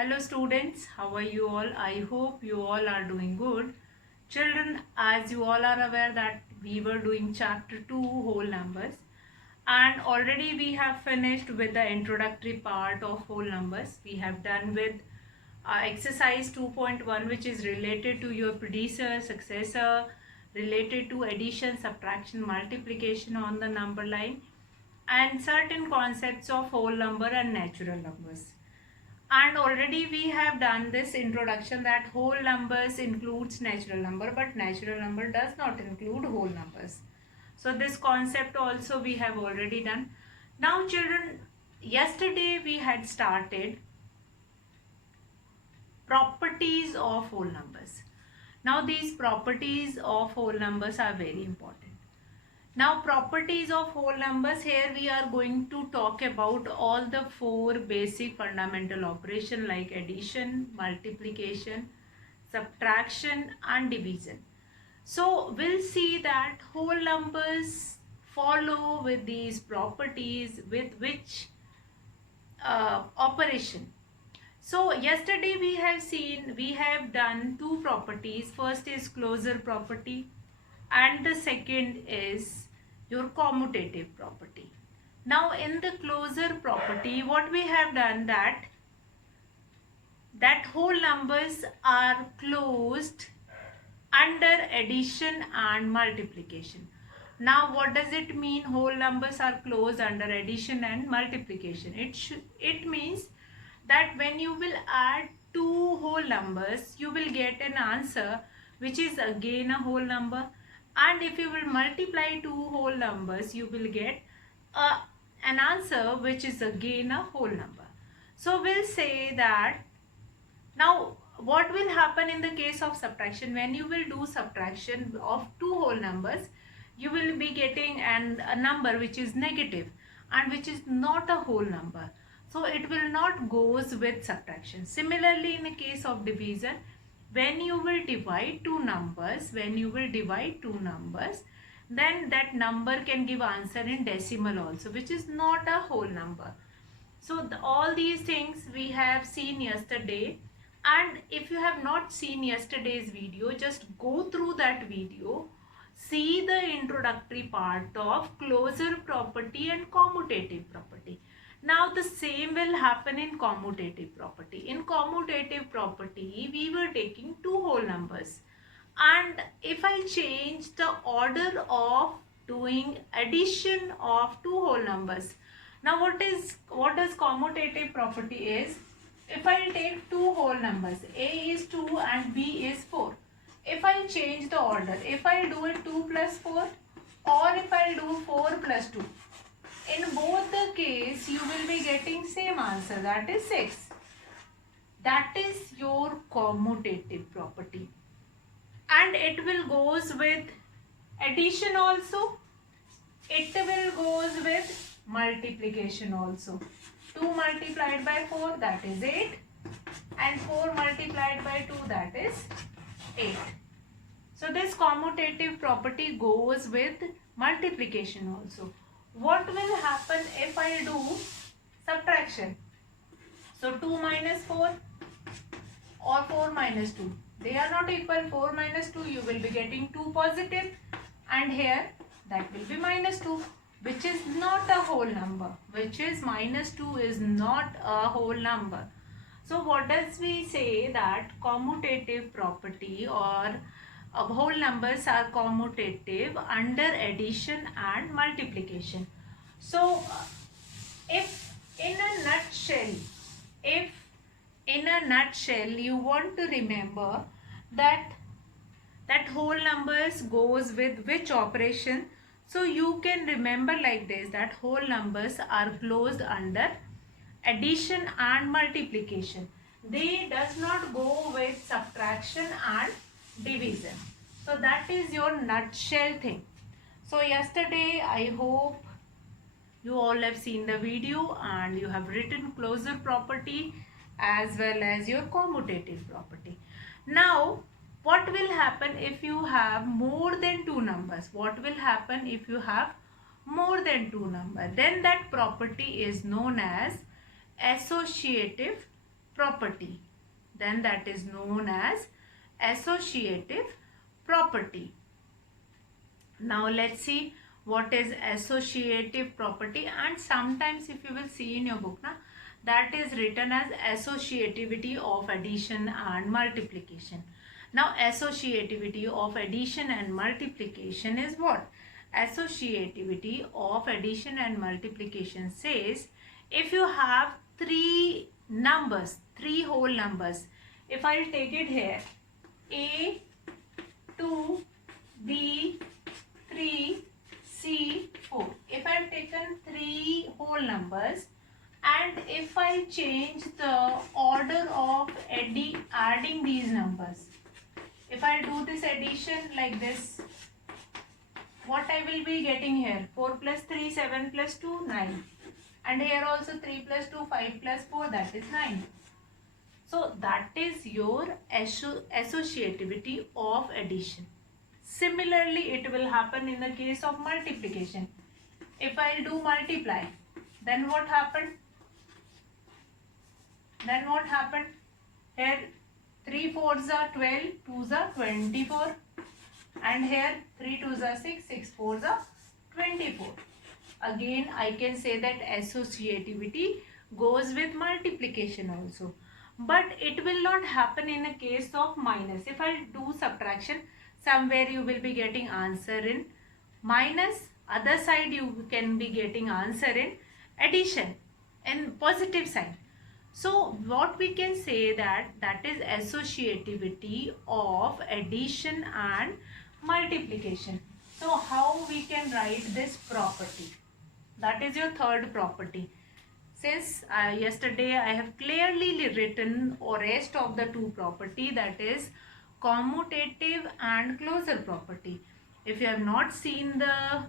Hello students, how are you all? I hope you all are doing good. Children, as you all are aware that we were doing chapter 2 whole numbers, and already we have finished with the introductory part of whole numbers. We have done with exercise 2.1, which is related to your predecessor, successor, related to addition, subtraction, multiplication on the number line, and certain concepts of whole number and natural numbers. And already we have done this introduction that whole numbers includes natural number, but natural number does not include whole numbers. So this concept also we have already done. Now children, yesterday we had started properties of whole numbers. Now these properties of whole numbers are very important. Now properties of whole numbers, here we are going to talk about all the four basic fundamental operation like addition, multiplication, subtraction and division. So we'll see that whole numbers follow with these properties with which operation. So yesterday we have done two properties. First is closure property and the second is your commutative property. Now in the closure property, what we have done that whole numbers are closed under addition and multiplication. Now what does it mean whole numbers are closed under addition and multiplication? It means that when you will add two whole numbers, you will get an answer which is again a whole number, and if you will multiply two whole numbers, you will get an answer which is again a whole number. So we'll say that now what will happen in the case of subtraction? When you will do subtraction of two whole numbers, you will be getting a number which is negative and which is not a whole number. So it will not goes with subtraction. Similarly, in the case of division, when you will divide two numbers, then that number can give answer in decimal also, which is not a whole number. So all these things we have seen yesterday, and if you have not seen yesterday's video, just go through that video, see the introductory part of closure property and commutative property. Now the same will happen in commutative property. In commutative property, we were taking two whole numbers, and if I change the order of doing addition of two whole numbers, now what does commutative property is? If I take two whole numbers, a is 2 and b is 4, if I change the order, if I do it 2 plus 4 or if I do 4 plus 2, in both the case you will be getting same answer, that is 6. That is your commutative property, and it will goes with addition also, it will goes with multiplication also. 2 multiplied by 4, that is 8, and 4 multiplied by 2, that is 8. So this commutative property goes with multiplication also. What will happen if I do subtraction? So 2 minus 4 or 4 minus 2, they are not equal. 4 minus 2, you will be getting 2 positive, and here that will be minus 2, which is not a whole number, minus 2 is not a whole number. So what does we say that commutative property or whole numbers are commutative under addition and multiplication. So if in a nutshell you want to remember that whole numbers goes with which operation, so you can remember like this, that whole numbers are closed under addition and multiplication. They does not go with subtraction and division. So that is your nutshell thing. So yesterday I hope you all have seen the video and you have written closure property as well as your commutative property. Now what will happen if you have more than two numbers? What will happen if you have more than two numbers? Then that property is known as associative property, then that is known as associative property. Now let's see what is associative property, and sometimes if you will see in your book na, that is written as associativity of addition and multiplication. Now associativity of addition and multiplication is what? Associativity of addition and multiplication says if you have three numbers, three whole numbers, if I'll take it here, A, 2, B, 3, C, 4. If I've taken three whole numbers and if I change the order of adding these numbers, if I do this addition like this, what I will be getting here? 4 plus 3, 7 plus 2, 9. And here also 3 plus 2, 5 plus 4, that is 9. So that is your associativity of addition. Similarly, it will happen in the case of multiplication. If I do multiply, then what happened? Here 3 4s are 12, 2s are 24. And here 3 2s are 6, 6 4s are 24. Again, I can say that associativity goes with multiplication also. But it will not happen in a case of minus. If I do subtraction, somewhere you will be getting answer in minus, other side you can be getting answer in addition, in positive side. So what we can say that is associativity of addition and multiplication. So how we can write this property? That is your third property. Since yesterday I have clearly written or rest of the two property, that is commutative and closure property. If you have not seen the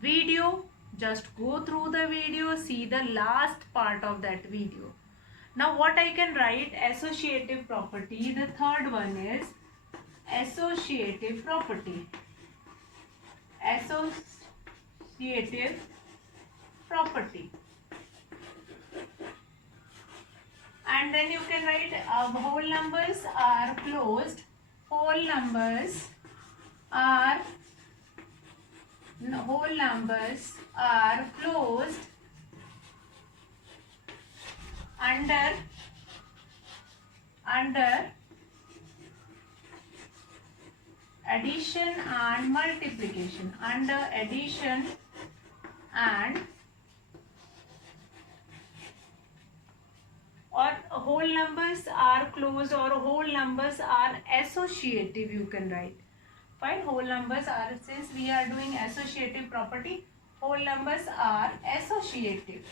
video, just go through the video, see the last part of that video. Now what I can write? Associative property. The third one is associative property. Associative property. And then you can write whole numbers are closed. Whole numbers are closed under addition and multiplication. Under addition and or whole numbers are closed or whole numbers are associative, you can write. Fine, whole numbers are, since we are doing associative property, whole numbers are associative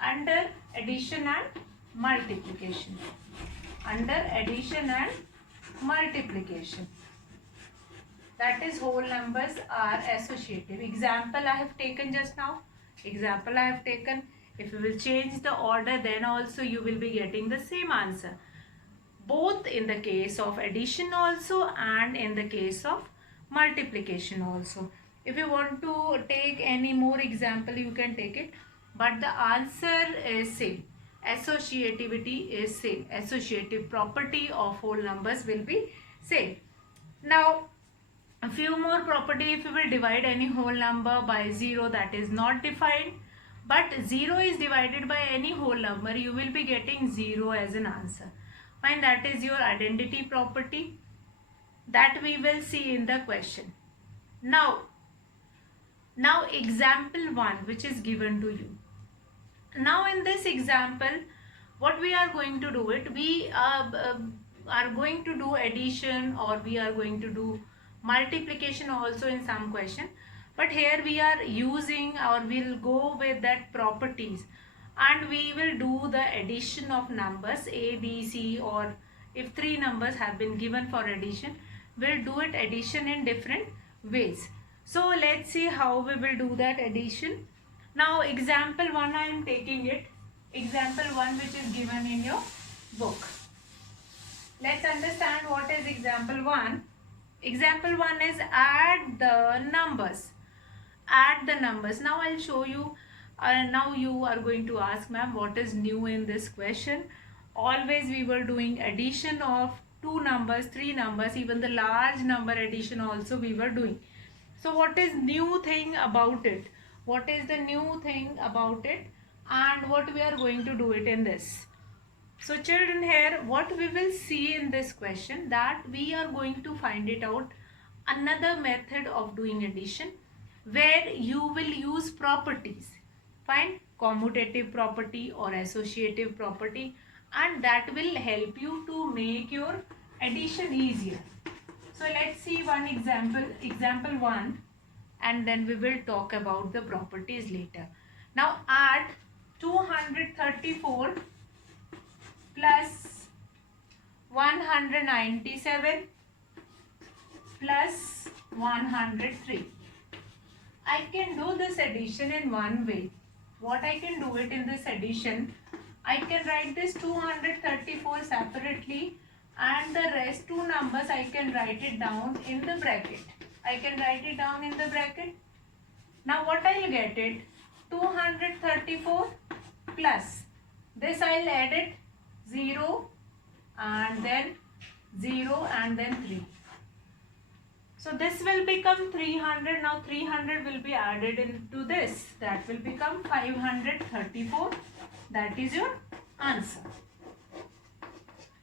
under addition and multiplication. Under addition and multiplication. That is whole numbers are associative. Example I have taken just now. Example I have taken. If you will change the order, then also you will be getting the same answer. Both in the case of addition also and in the case of multiplication also. If you want to take any more example, you can take it. But the answer is same. Associativity is same. Associative property of whole numbers will be same. Now, a few more property. If you will divide any whole number by 0, that is not defined. But 0 is divided by any whole number, you will be getting 0 as an answer. Fine, that is your identity property. That we will see in the question. Now example 1 which is given to you. Now in this example, what we are going to do it, we are going to do addition or we are going to do multiplication also in some question. But here we are using or we'll go with that properties and we will do the addition of numbers A, B, C, or if 3 numbers have been given for addition, we'll do it addition in different ways. So let's see how we will do that addition. Now example 1 I am taking it. Example 1 which is given in your book. Let's understand what is example 1. Example 1 is add the numbers. Add the numbers. Now I'll show you Now you are going to ask, ma'am, what is new in this question? Always we were doing addition of two numbers, three numbers, even the large number addition also we were doing. So what is new thing about it? What is the new thing about it, and what we are going to do it in this? So children, here what we will see in this question, that we are going to find it out another method of doing addition where you will use properties. Find commutative property or associative property, and that will help you to make your addition easier. So let's see one example, example 1, and then we will talk about the properties later. Now add 234 plus 197 plus 103. I can do this addition in one way. What I can do it in this addition, I can write this 234 separately, and the rest two numbers I can write it down in the bracket. I can write it down in the bracket. Now what I'll get it, 234 plus this, I'll add it 0 and then 0 and then 3. So this will become 300. Now 300 will be added into this. That will become 534. That is your answer.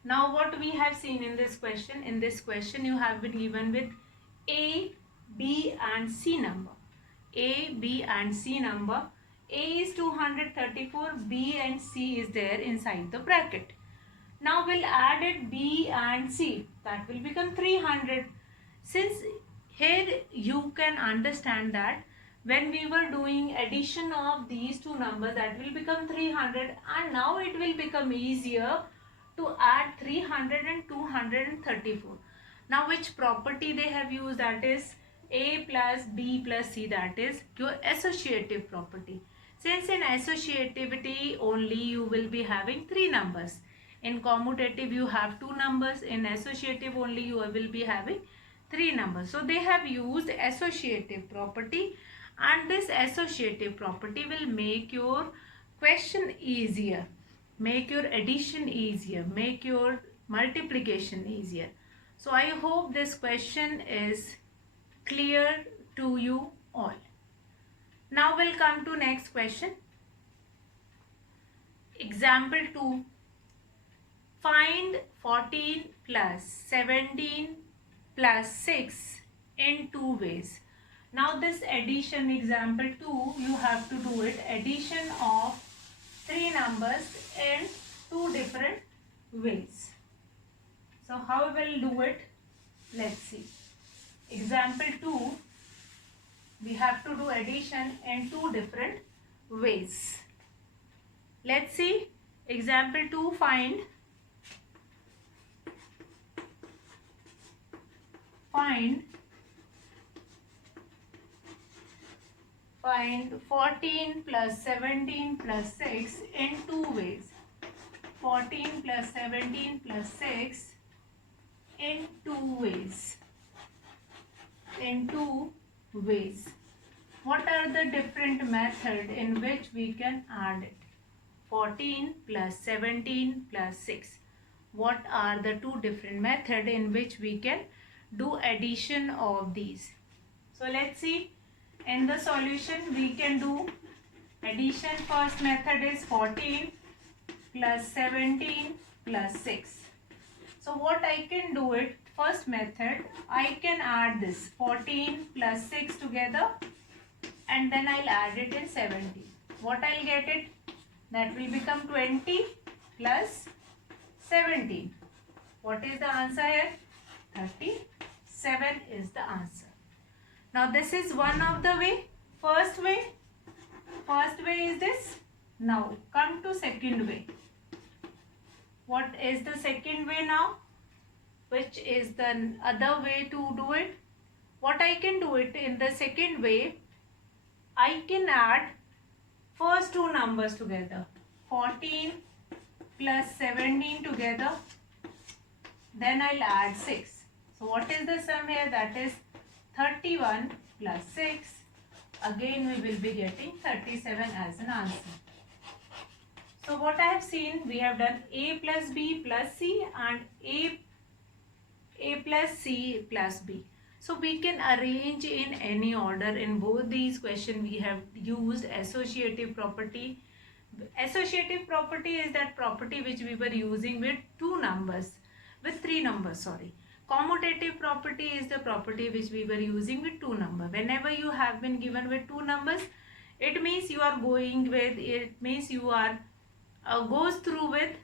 Now what we have seen in this question. In this question you have been given with A, B and C number. A, B and C number. A is 234, B and C is there inside the bracket. Now we'll add it B and C. That will become 300. Since here you can understand that when we were doing addition of these two numbers, that will become 300, and now it will become easier to add 300 and 234. Now which property they have used, that is A plus B plus C, that is your associative property. Since in associativity only you will be having three numbers. In commutative you have two numbers. In associative only you will be having three numbers. So they have used associative property, and this associative property will make your question easier, make your addition easier, make your multiplication easier. So I hope this question is clear to you all. Now we'll come to next question. Example 2. Find 14 plus 17 plus 6 in two ways. Now this addition, example 2, you have to do it addition of three numbers in two different ways. So how we'll do it? Let's see. Example 2, we have to do addition in two different ways. Let's see. Example 2, find 14 plus 17 plus 6 in two ways. 14 plus 17 plus 6 in two ways. In two ways. What are the different methods in which we can add it? 14 plus 17 plus 6. What are the two different methods in which we can do addition of these? So let's see. In the solution we can do addition. First method is 14 plus 17 plus 6. So what I can do it, first method, I can add this 14 plus 6 together, and then I'll add it in 17. What I'll get it? That will become 20 plus 17. What is the answer here? 37 is the answer. Now this is one of the way. First way is this. Now come to second way. What is the second way now? Which is the other way to do it? What I can do it in the second way, I can add first two numbers together. 14 plus 17 together. Then I'll add 6. So what is the sum here? That is 31 plus 6. again we will be getting 37 as an answer. So what I have seen, we have done A plus B plus C and A plus C plus B. So we can arrange in any order. In both these questions we have used associative property. Associative property is that property which we were using with three numbers, sorry. Commutative property is the property which we were using with two numbers. Whenever you have been given with two numbers, it means you are going with, it means you are goes through with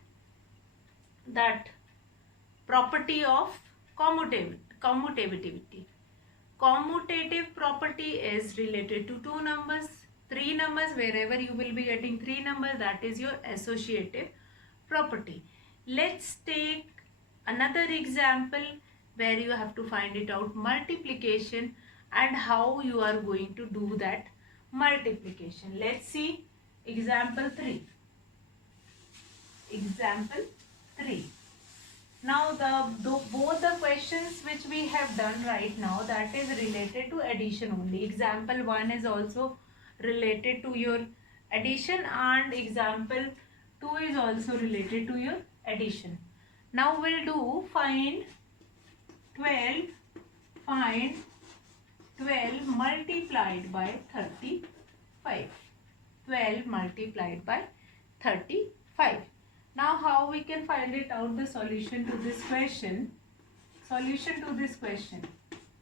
that property of commutativity. Commutative property is related to two numbers. Three numbers, wherever you will be getting three numbers, that is your associative property. Let's take another example where you have to find it out, multiplication, and how you are going to do that multiplication. Let's see example 3. Example 3. Now both the questions which we have done right now, that is related to addition only. Example 1 is also related to your addition and example 2 is also related to your addition. Now we'll do find 12 multiplied by 35. 12 multiplied by 35. Now how we can find it out, the solution to this question?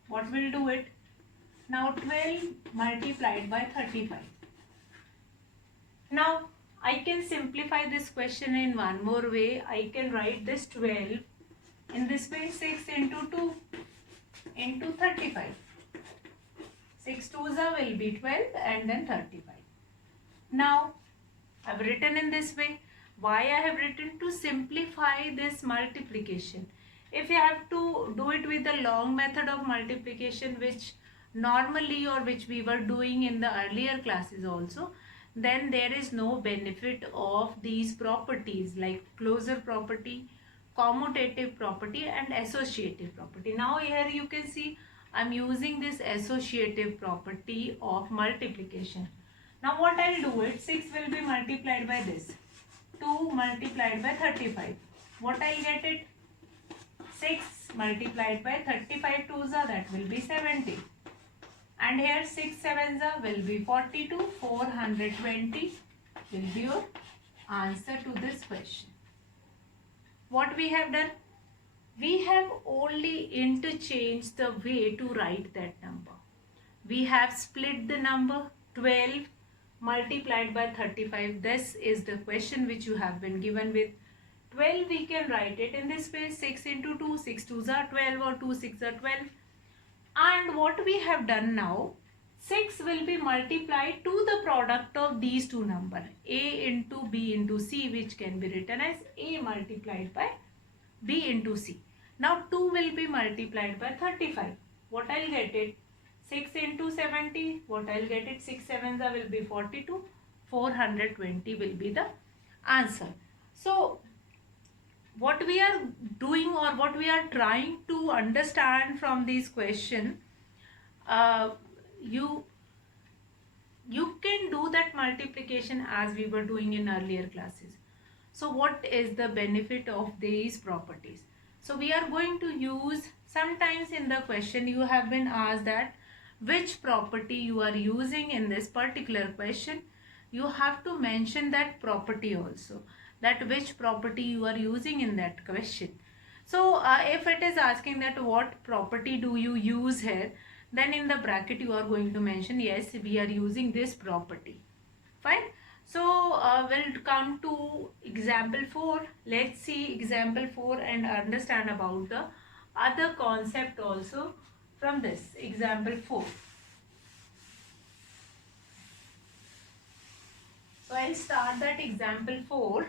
What will do it? Now 12 multiplied by 35. Now I can simplify this question in one more way. I can write this 12 in this way, 6 into 2 into 35. 6 2s will be 12 and then 35. Now I have written in this way. Why I have written? To simplify this multiplication. If you have to do it with the long method of multiplication, which normally or which we were doing in the earlier classes also, then there is no benefit of these properties like closure property, commutative property and associative property. Now here you can see I'm using this associative property of multiplication. Now what I'll do it, 6 will be multiplied by this. 2 multiplied by 35. What I'll get it? 6 multiplied by 35 2s, that will be 70. And here 6 7s will be 42. 420 will be your answer to this question. What we have done? We have only interchanged the way to write that number. We have split the number 12 multiplied by 35. This is the question which you have been given with 12. We can write it in this way, 6 into 2, 6 2s are 12 or 2 6 are 12. And what we have done now, 6 will be multiplied to the product of these two numbers, A into B into C, which can be written as A multiplied by B into C. Now 2 will be multiplied by 35. What I'll get it? 6 into 70. What I'll get it? 6 7s will be 42. 420 will be the answer. So what we are doing or what we are trying to understand from this question, you can do that multiplication as we were doing in earlier classes. So what is the benefit of these properties? So we are going to use, sometimes in the question you have been asked that which property you are using in this particular question. You have to mention that property also, that which property you are using in that question. So if it is asking that what property do you use here, then in the bracket you are going to mention, yes, we are using this property. Fine. So we'll come to example 4. Let's see example 4 and understand about the other concept also from this example 4. So I'll start that example 4.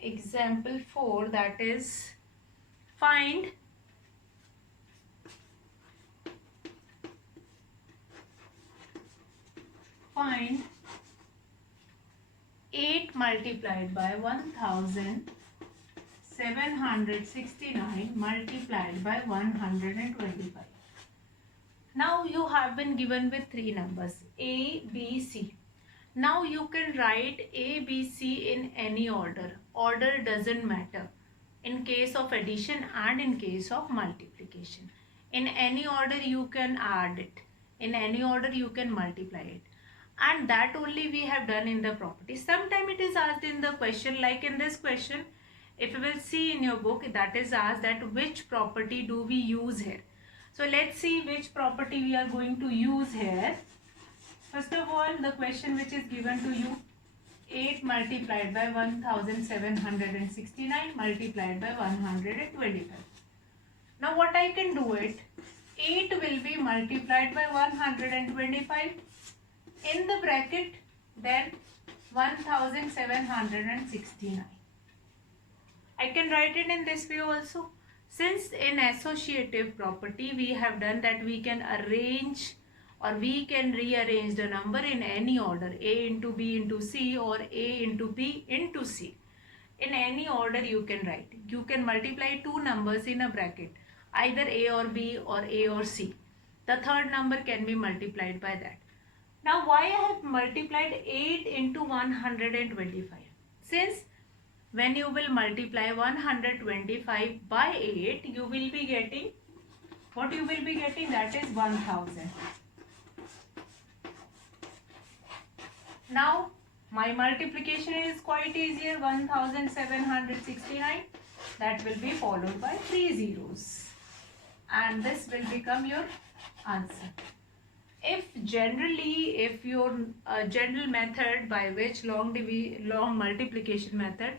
Example 4, that is find find 8 multiplied by 1769 multiplied by 125. Now you have been given with three numbers A, B, C. Now you can write A, B, C in any order. Order doesn't matter in case of addition and in case of multiplication. In any order you can add it. In any order you can multiply it. And that only we have done in the property. Sometime it is asked in the question, like in this question, if you will see in your book, that is asked that which property do we use here. So let's see which property we are going to use here. First of all, the question which is given to you, 8 multiplied by 1769 multiplied by 125. Now what I can do it, 8 will be multiplied by 125 in the bracket, then 1769. I can write it in this way also. Since in associative property we have done that we can arrange or we can rearrange the number in any order, A into B into C or A into B into C. In any order you can write. You can multiply two numbers in a bracket, either A or B or A or C. The third number can be multiplied by that. Now why I have multiplied 8 into 125? Since when you will multiply 125 by 8, you will be getting, what you will be getting, that is 1000. Now my multiplication is quite easier, 1769, that will be followed by 3 zeros and this will become your answer. If your general method by which long multiplication method,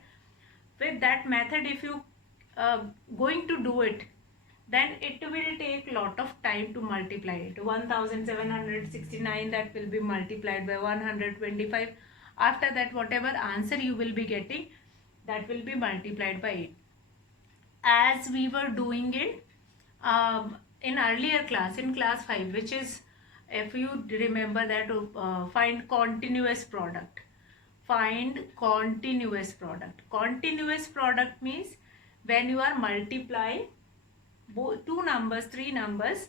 with that method if you going to do it, then it will take lot of time to multiply it. 1769, that will be multiplied by 125. After that, whatever answer you will be getting, that will be multiplied by 8, as we were doing it in earlier class, in class 5, which is, if you remember that, find continuous product. Find continuous product. Continuous product means when you are multiplying two numbers, three numbers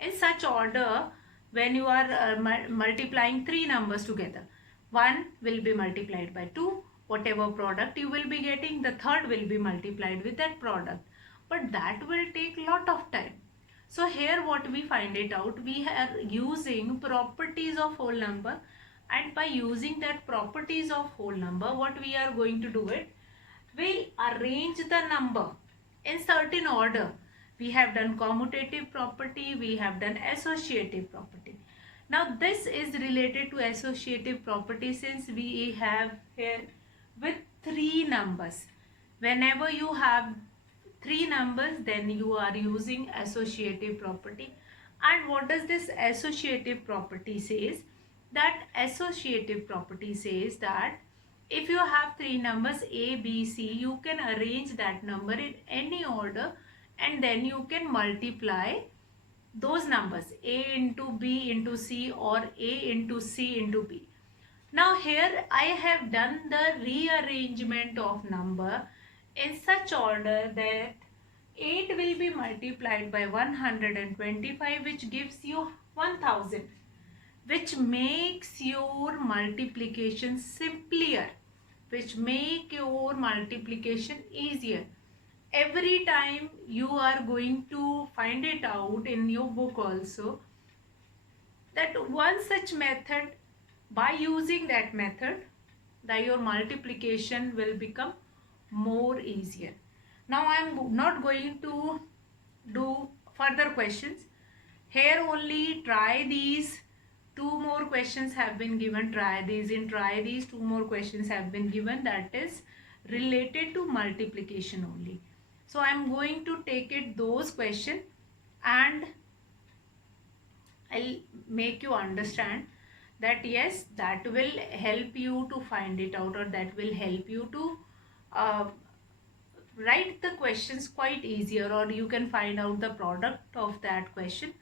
in such order, when you are multiplying three numbers together, one will be multiplied by two, whatever product you will be getting, the third will be multiplied with that product, but that will take lot of time. So here what we find it out, we are using properties of whole number, and by using that properties of whole number, what we are going to do it, we'll arrange the number in certain order. We have done commutative property, we have done associative property. Now this is related to associative property, since we have here with three numbers. Whenever you have three numbers, then you are using associative property. And what does this associative property says? That associative property says that if you have three numbers A, B, C, you can arrange that number in any order and then you can multiply those numbers, A into B into C or A into C into B. Now here I have done the rearrangement of number in such order that 8 will be multiplied by 125, which gives you 1000, which makes your multiplication simpler, which make your multiplication easier. Every time you are going to find it out in your book also, that one such method, by using that method, that your multiplication will become more easier. Now I am not going to do further questions. Here only try these. Two more questions have been given. Try these. In try these, two more questions have been given, that is related to multiplication only. So I am going to take it those questions and I'll make you understand that yes, that will help you to find it out, or that will help you to write the questions quite easier, or you can find out the product of that question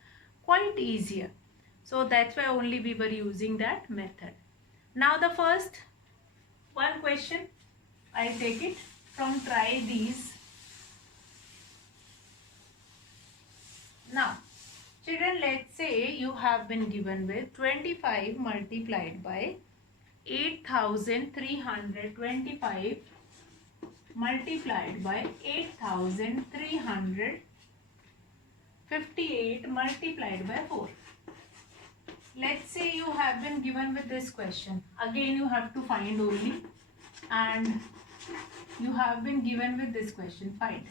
quite easier. So that's why only we were using that method. Now the first one question, I take it from try these. Now Children, let's say you have been given with 25 multiplied by 8325 multiplied by 8358 multiplied by 4. Let's say you have been given with this question. Again you have to find only, and you have been given with this question, find.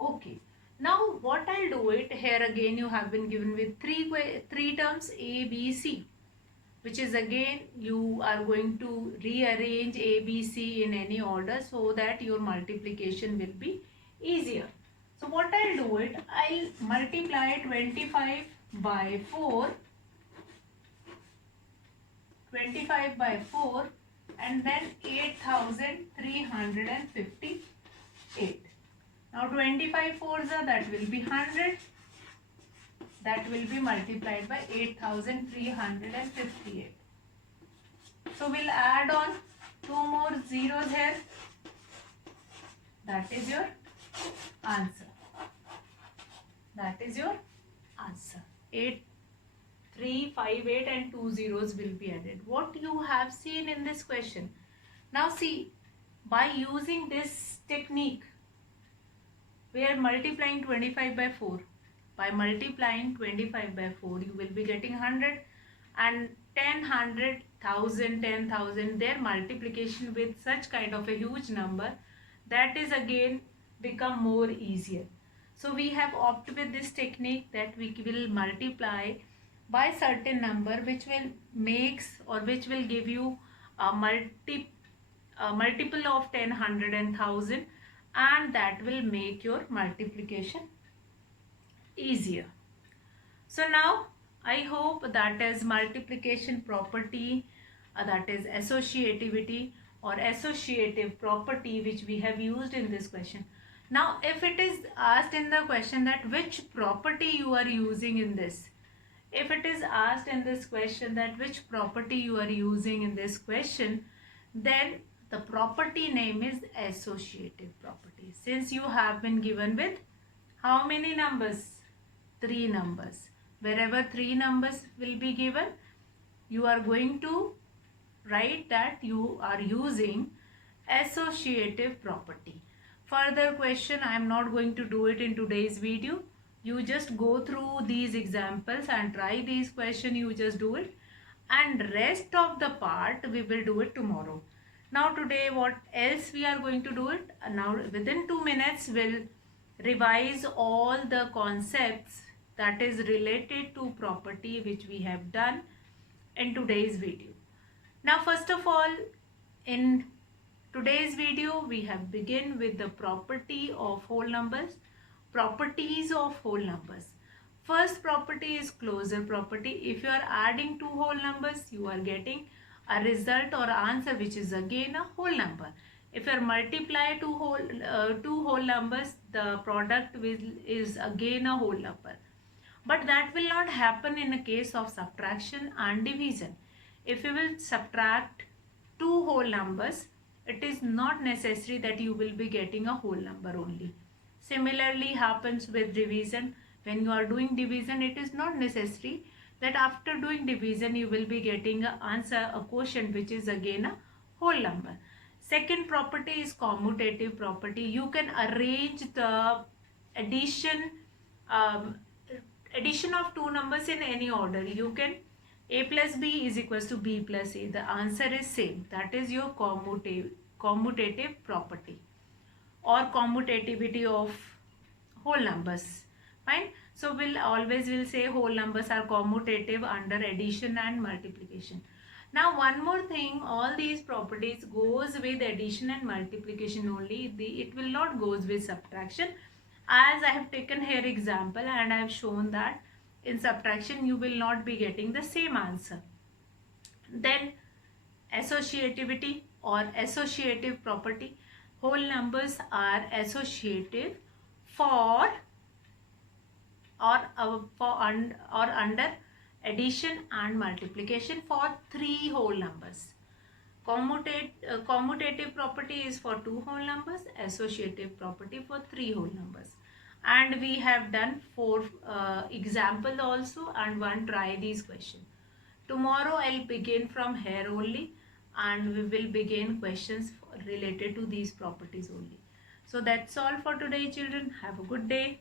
Okay. Now what I'll do it here, again you have been given with three terms A, B, C, which is again you are going to rearrange A, B, C in any order so that your multiplication will be easier. So what I'll do it, I'll multiply 25 by 4, 25 by 4 and then 8358. Now 25 fours are, that will be 100. That will be multiplied by 8358. So we'll add on 2 more zeros here. That is your answer. That is your answer. 8358 and 2 zeros will be added. What you have seen in this question. Now see, by using this technique, we are multiplying 25 by 4. By multiplying 25 by 4, you will be getting 100, and 10, 100, 1000, 10,000, their multiplication with such kind of a huge number, that is again become more easier. So we have opted with this technique that we will multiply by certain number which will makes or which will give you a multiple of 10, 100 and 1000, and that will make your multiplication easier. So now I hope that is multiplication property, that is associativity or associative property, which we have used in this question. Now if it is asked in the question that which property you are using in this, if it is asked in this question that which property you are using in this question, then the property name is associative property. Since you have been given with how many numbers? 3 numbers. Wherever 3 numbers will be given, you are going to write that you are using associative property. Further question, I am not going to do it in today's video. You just go through these examples and try these questions. You just do it, and rest of the part we will do it tomorrow. Now today what else we are going to do it? Now within 2 minutes we'll revise all the concepts that is related to property which we have done in today's video. Now first of all, in today's video we have begin with the property of whole numbers, properties of whole numbers. First property is closure property. If you are adding two whole numbers, you are getting a result or answer which is again a whole number. If you multiply two whole numbers, the product is again a whole number. But that will not happen in a case of subtraction and division. If you will subtract two whole numbers, it is not necessary that you will be getting a whole number only. Similarly happens with division. When you are doing division, it is not necessary that after doing division you will be getting an answer, a quotient which is again a whole number. Second property is commutative property. You can arrange the addition of two numbers in any order. You can a plus b is equals to b plus a. The answer is same. That is your commutative property or commutativity of whole numbers. Fine. So we'll always say whole numbers are commutative under addition and multiplication. Now one more thing, all these properties goes with addition and multiplication only. It will not goes with subtraction. As I have taken here example and I have shown that in subtraction you will not be getting the same answer. Then associativity or associative property. Whole numbers are associative for under addition and multiplication for three whole numbers. Commutative property is for two whole numbers, associative property for three whole numbers. and we have done 4 example also and 1 try these question. Tomorrow I'll begin from here only, and we will begin questions related to these properties only. So that's all for today, children. Have a good day.